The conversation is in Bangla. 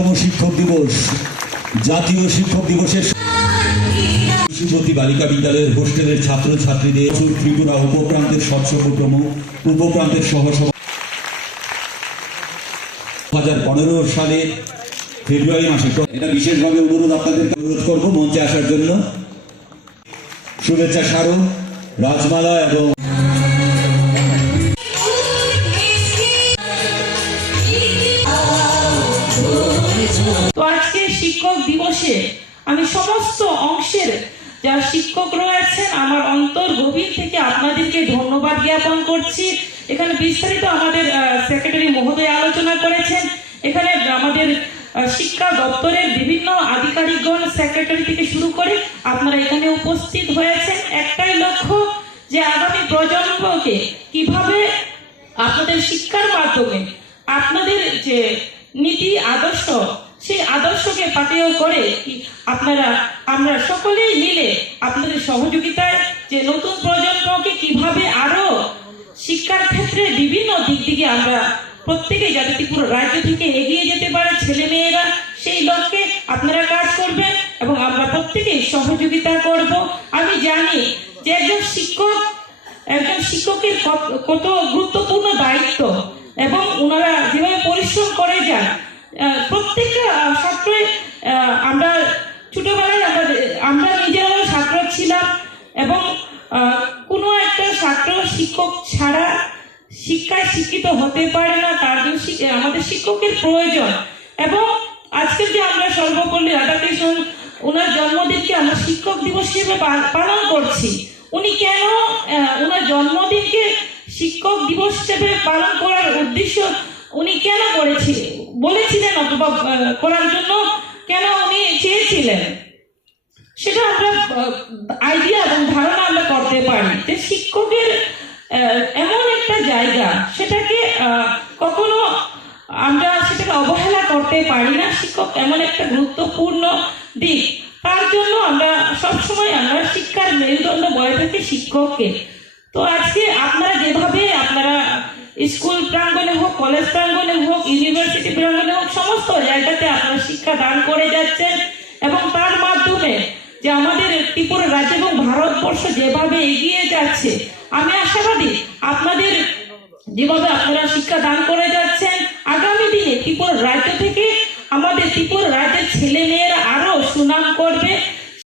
উনত্রিশতম শিক্ষক দিবস, জাতীয় শিক্ষক দিবসের শিশুপতি বালিকা বিদ্যালয়ের হোস্টেলের ছাত্র ছাত্রীদের ত্রিপুরা উপপ্রান্তের সৎসর্বতম উপপ্রান্তের সহসভা। হাজার পনেরো সালে ফেব্রুয়ারি মাসে, এটা বিশেষভাবে অনুরোধ আপনাদেরকে অনুরোধ করব মঞ্চে আসার জন্য। শুভেচ্ছা স্মারক, রাজমালা এবং শিক্ষক দিবসে আমি সমস্ত অংশের যারা শিক্ষক রয়েছেন, আমার অন্তর গভীর থেকে আপনাদেরকে ধন্যবাদ জ্ঞাপন করছি। এখানে বিস্তারিত আমাদের সেক্রেটারি মহোদয় আলোচনা করেছেন। এখানে আমাদের শিক্ষা দপ্তরের বিভিন্ন আধিকারিকগণ সেক্রেটারি থেকে শুরু করে আপনারা এখানে উপস্থিত হয়েছেন। একটাই লক্ষ্য যে আগামী প্রজন্মকে কীভাবে আপনাদের শিক্ষার মাধ্যমে আপনাদের যে নীতি, আদর্শ সেই আদর্শকে পাথেয় করে আপনারা, আমরা সকলেই মিলে আপনাদের সহযোগিতায় যে নতুন প্রজন্মকে কীভাবে আরও শিক্ষার ক্ষেত্রে বিভিন্ন দিক দিকে আমরা প্রত্যেকে যাতে ত্রিপুরা রাজ্য থেকে এগিয়ে যেতে পারে ছেলে মেয়েরা সেই লক্ষ্যে আপনারা কাজ করবেন এবং আমরা প্রত্যেকেই সহযোগিতা করব। আমি জানি যে একজন শিক্ষক, একজন শিক্ষকের কত- আহ, আমরা ছোটবেলায় আমরা আমরা নিজেরাও ছাত্র ছিলাম এবং কোনো একটা ছাত্র শিক্ষক ছাড়া শিক্ষায় শিক্ষিত হতে পারে না তার জন্য আমাদের শিক্ষকের প্রয়োজন। এবং আজকে যে আমরা সর্বপল্লী রাধাকৃষ্ণন ওনার জন্মদিনকে আমরা শিক্ষক দিবস হিসেবে পালন করছি উনি কেন ওনার জন্মদিনকে শিক্ষক দিবস হিসেবে পালন করার উদ্দেশ্য উনি কেন করেছিলেন বলেছিলেন অথবা করার জন্য কেন উনি চেয়েছিলেন? সেটা আমরা আইডিয়া এবং ধারণা আমরা করতে পারি যে শিক্ষকের এমন একটা জায়গা সেটাকে কখনো আমরা সেটাকে অবহেলা করতে পারি না। শিক্ষক এমন একটা গুরুত্বপূর্ণ দিক। তার জন্য আমরা সবসময় আমরা শিক্ষার মেরুদণ্ড বয়ে থাকি শিক্ষককে। তো আজকে আপনারা যেভাবে আপনারা স্কুল প্রাঙ্গণে হোক, কলেজ প্রাঙ্গণে হোক, ইউনিভার্সিটি প্রাঙ্গণে হোক, সমস্ত জায়গাতে আপনারা শিক্ষা দান করে যাচ্ছেন। এবং তার মাধ্যমে যে আমাদের ত্রিপুরা রাজ্য এবং ভারতবর্ষ যেভাবে এগিয়ে যাচ্ছে, আমি আশাবাদী আপনাদের যেভাবে আপনারা শিক্ষা দান করে যাচ্ছেন, আগামী দিনে ত্রিপুরা রাজ্য থেকে আমাদের ত্রিপুরা রাজ্যের ছেলে মেয়েরা